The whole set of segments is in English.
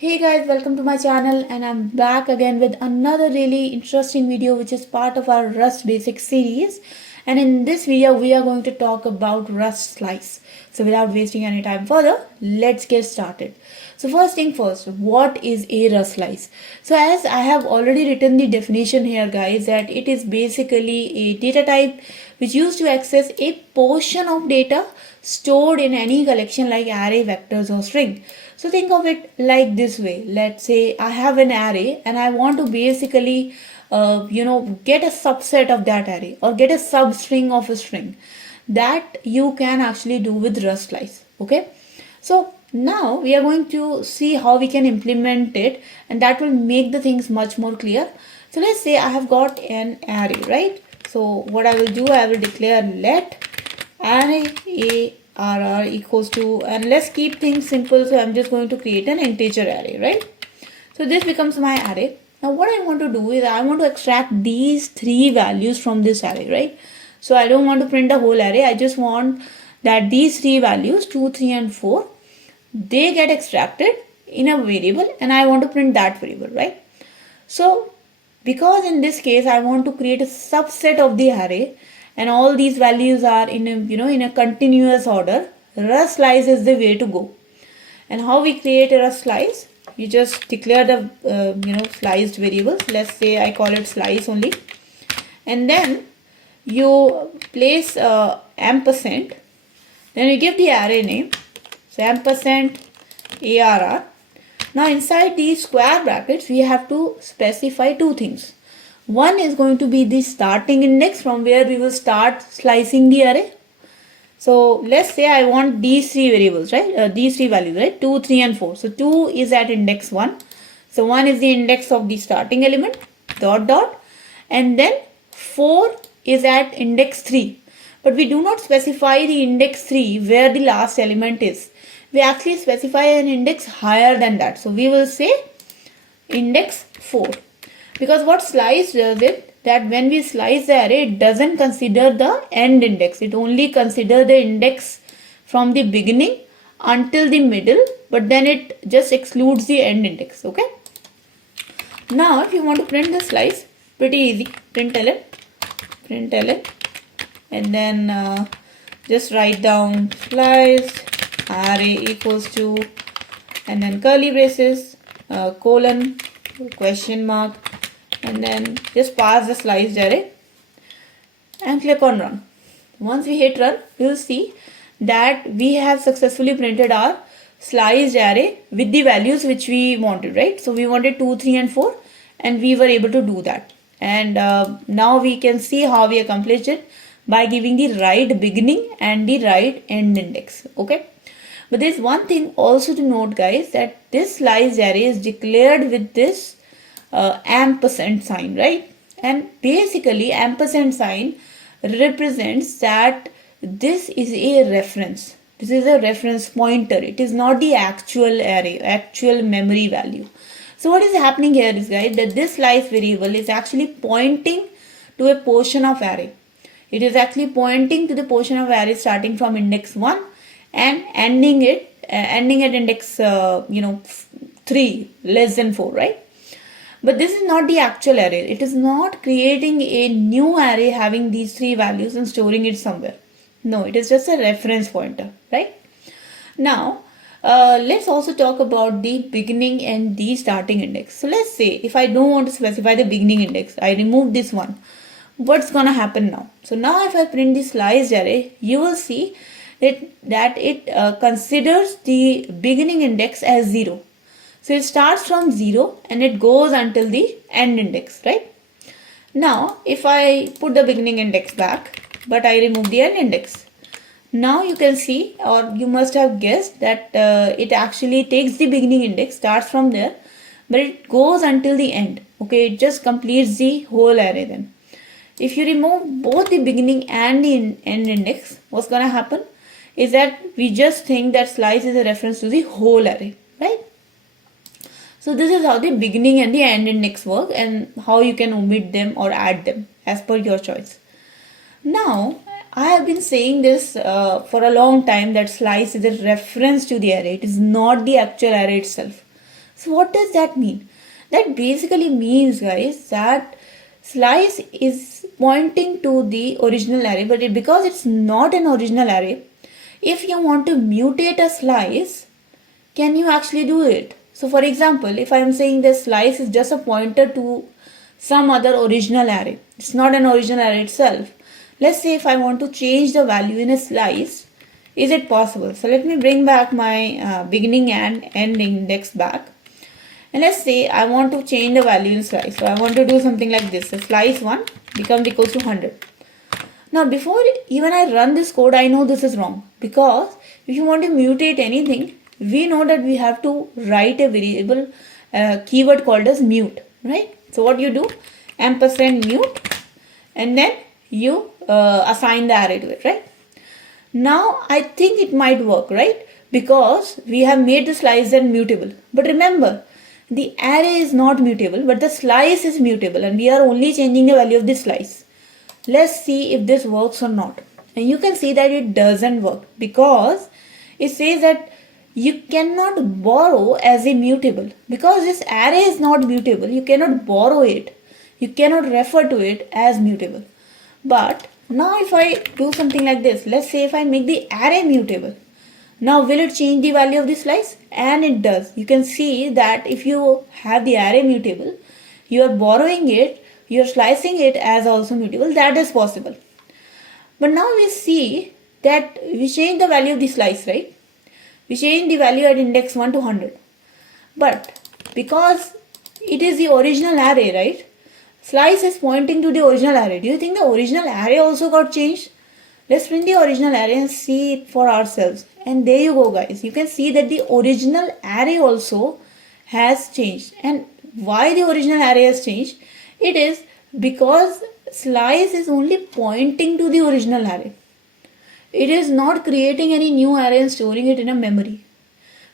Hey guys, welcome to my channel and I'm back again with another really interesting video which is part of our Rust Basics series. And in this video we are going to talk about Rust Slice. So without wasting any time further, let's get started. So first thing first, what is a Rust Slice? So as I have already written the definition here guys, that it is basically a data type which used to access a portion of data stored in any collection like array, vectors or string. So think of it like this way. Let's say I have an array and I want to basically, get a subset of that array or get a substring of a string. That you can actually do with Rust Slice. Okay. So now we are going to see how we can implement it, and that will make the things much more clear. So let's say I have got an array, right? So what I will do, I will declare let array arr equals to, and let's keep things simple, so I'm just going to create an integer array, right? So this becomes my array. Now what I want to do is I want to extract these three values from this array, right? So I don't want to print the whole array. I just want that these three values 2, 3 and 4, they get extracted in a variable and I want to print that variable, right? So because in this case I want to create a subset of the array and all these values are in a continuous order, Rust Slice is the way to go. And how we create a Rust Slice? You just declare the sliced variables. Let's say I call it slice only, and then you place ampersand, then you give the array name, so ampersand arr. Now inside these square brackets we have to specify two things. One is going to be the starting index from where we will start slicing the array. So let's say I want these three variables, right? These three values, right? 2, 3 and 4. So 2 is at index 1. So 1 is the index of the starting element, dot dot. And then 4 is at index 3. But we do not specify the index 3 where the last element is. We actually specify an index higher than that. So we will say index 4. Because what slice does it, that when we slice the array, it doesn't consider the end index. It only considers the index from the beginning until the middle, but then it just excludes the end index. Okay. Now, if you want to print the slice, pretty easy. Println, and then just write down slice array equals to, and then curly braces, colon, question mark, and then just pass the sliced array and click on run. Once we hit run, we will see that we have successfully printed our sliced array with the values which we wanted, right? So we wanted 2, 3 and 4 and we were able to do that. And now we can see how we accomplished it by giving the right beginning and the right end index. Okay. But there's one thing also to note guys, that this sliced array is declared with this ampersand sign, right? And basically ampersand sign represents that this is a reference. This is a reference pointer. It is not the actual array, actual memory value. So what is happening here is guys, that this slice variable is actually pointing to a portion of array. It is actually pointing to the portion of array starting from index 1 and ending at index 3 less than 4, right? But this is not the actual array. It is not creating a new array having these three values and storing it somewhere. No, it is just a reference pointer, right? Now, let's also talk about the beginning and the starting index. So let's say if I don't want to specify the beginning index, I remove this one. What's gonna happen now? So now if I print the sliced array, you will see that it considers the beginning index as 0. So it starts from 0 and it goes until the end index, right? Now, if I put the beginning index back, but I remove the end index, now you can see, or you must have guessed, that it actually takes the beginning index, starts from there, but it goes until the end. Okay, it just completes the whole array then. If you remove both the beginning and the end index, what's going to happen is that we just think that slice is a reference to the whole array, right? So this is how the beginning and the end index work and how you can omit them or add them as per your choice. Now, I have been saying this for a long time, that slice is a reference to the array. It is not the actual array itself. So what does that mean? That basically means, guys, that slice is pointing to the original array, but because it's not an original array, if you want to mutate a slice, can you actually do it? So for example, if I am saying this slice is just a pointer to some other original array, it's not an original array itself. Let's say if I want to change the value in a slice, is it possible? So let me bring back my beginning and end index back. And let's say I want to change the value in slice. So I want to do something like this. So slice 1 becomes equals to 100. Now before even I run this code, I know this is wrong. Because if you want to mutate anything, we know that we have to write a variable keyword called as mute, right? So what you do, ampersand mute, and then you assign the array to it, right? Now I think it might work, right? Because we have made the slice then mutable. But remember, the array is not mutable, but the slice is mutable, and we are only changing the value of the slice. Let's see if this works or not. And you can see that it doesn't work because it says that you cannot borrow as a mutable. Because this array is not mutable, you cannot borrow it. You cannot refer to it as mutable. But now if I do something like this, let's say if I make the array mutable, now will it change the value of the slice? And it does. You can see that if you have the array mutable, you are borrowing it, you are slicing it as also mutable. That is possible. But now we see that we change the value of the slice, right? We change the value at index 1 to 100. But because it is the original array, right? Slice is pointing to the original array. Do you think the original array also got changed? Let's print the original array and see it for ourselves. And there you go, guys. You can see that the original array also has changed. And why the original array has changed? It is because slice is only pointing to the original array. It is not creating any new array and storing it in a memory.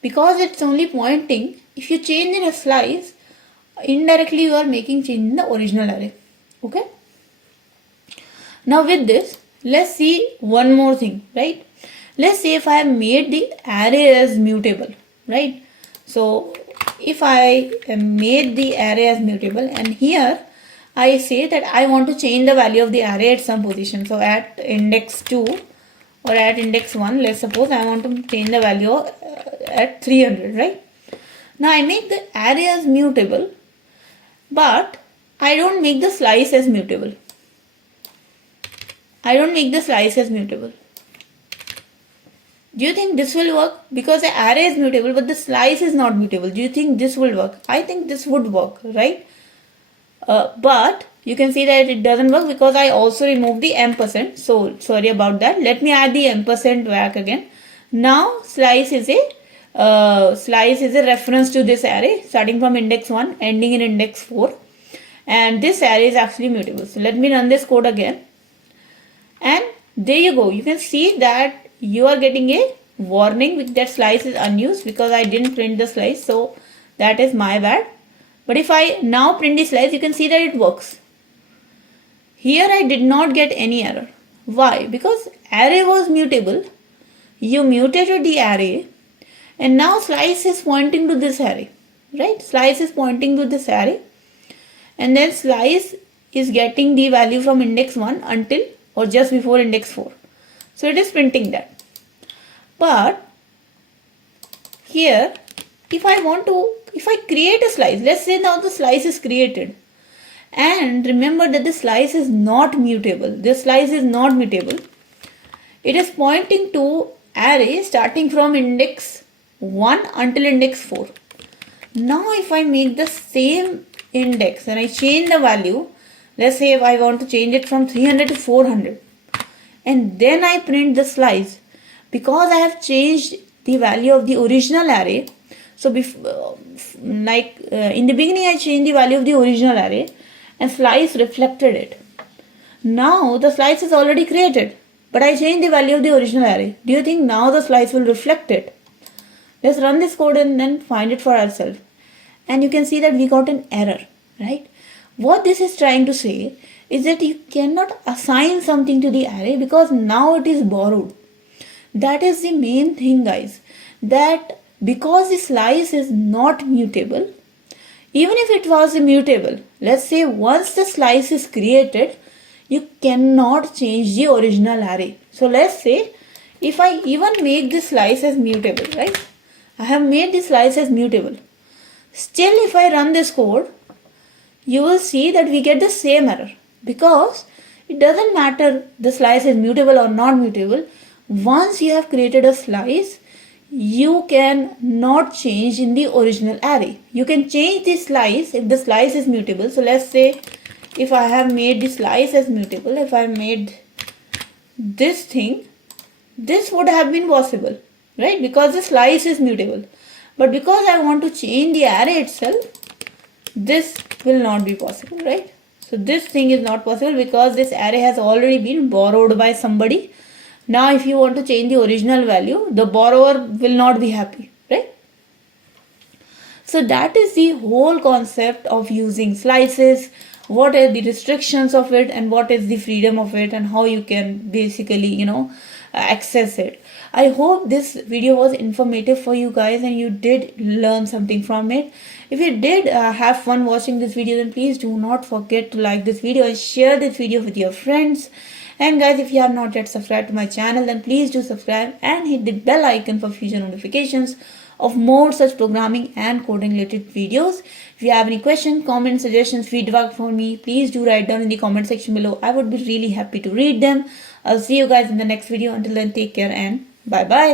Because it's only pointing, if you change in a slice, indirectly you are making change in the original array. Okay? Now with this, let's see one more thing, right? Let's say if I have made the array as mutable, right? So if I made the array as mutable, and here I say that I want to change the value of the array at some position. So at index 2 or at index 1, let's suppose I want to change the value at 300, right? Now I make the array as mutable, but I don't make the slice as mutable. I don't make the slice as mutable. Do you think this will work? Because the array is mutable, but the slice is not mutable. Do you think this will work? I think this would work, right? But you can see that it doesn't work because I also removed the ampersand. So sorry about that. Let me add the ampersand back again. Now slice is a reference to this array starting from index 1 ending in index 4, and this array is actually mutable. So let me run this code again, and there you go. You can see that you are getting a warning that slice is unused because I didn't print the slice, so that is my bad. But if I now print the slice, you can see that it works. Here I did not get any error. Why? Because array was mutable. You mutated the array, and now slice is pointing to this array, right? Slice is pointing to this array, and then slice is getting the value from index 1 until or just before index 4. So it is printing that. But here, if I create a slice, let's say now the slice is created, and remember that the slice is not mutable. This slice is not mutable. It is pointing to array starting from index 1 until index 4. Now if I make the same index and I change the value, let's say if I want to change it from 300 to 400, and then I print the slice, because I have changed the value of the original array. So in the beginning I changed the value of the original array and slice reflected it. Now the slice is already created, but I changed the value of the original array. Do you think now the slice will reflect it? Let's run this code and then find it for ourselves. And you can see that we got an error, right? What this is trying to say is that you cannot assign something to the array because now it is borrowed. That is the main thing, guys, that because the slice is not mutable. Even if it was immutable, let's say once the slice is created, you cannot change the original array. So let's say if I even make this slice as mutable, right? I have made this slice as mutable. Still, if I run this code, you will see that we get the same error, because it doesn't matter the slice is mutable or not mutable. Once you have created a slice, you can not change in the original array. You can change the slice if the slice is mutable. So let's say if I have made the slice as mutable, if I made this thing, this would have been possible, right? Because the slice is mutable. But because I want to change the array itself, this will not be possible, right? So this thing is not possible because this array has already been borrowed by somebody. Now if you want to change the original value, the borrower will not be happy, right? So that is the whole concept of using slices. What are the restrictions of it, and what is the freedom of it, and how you can basically, access it. I hope this video was informative for you guys and you did learn something from it. If you did have fun watching this video, then please do not forget to like this video and share this video with your friends. And guys, if you have not yet subscribed to my channel, then please do subscribe and hit the bell icon for future notifications of more such programming and coding related videos. If you have any questions, comments, suggestions, feedback for me, please do write down in the comment section below. I would be really happy to read them. I'll see you guys in the next video. Until then, take care and bye bye.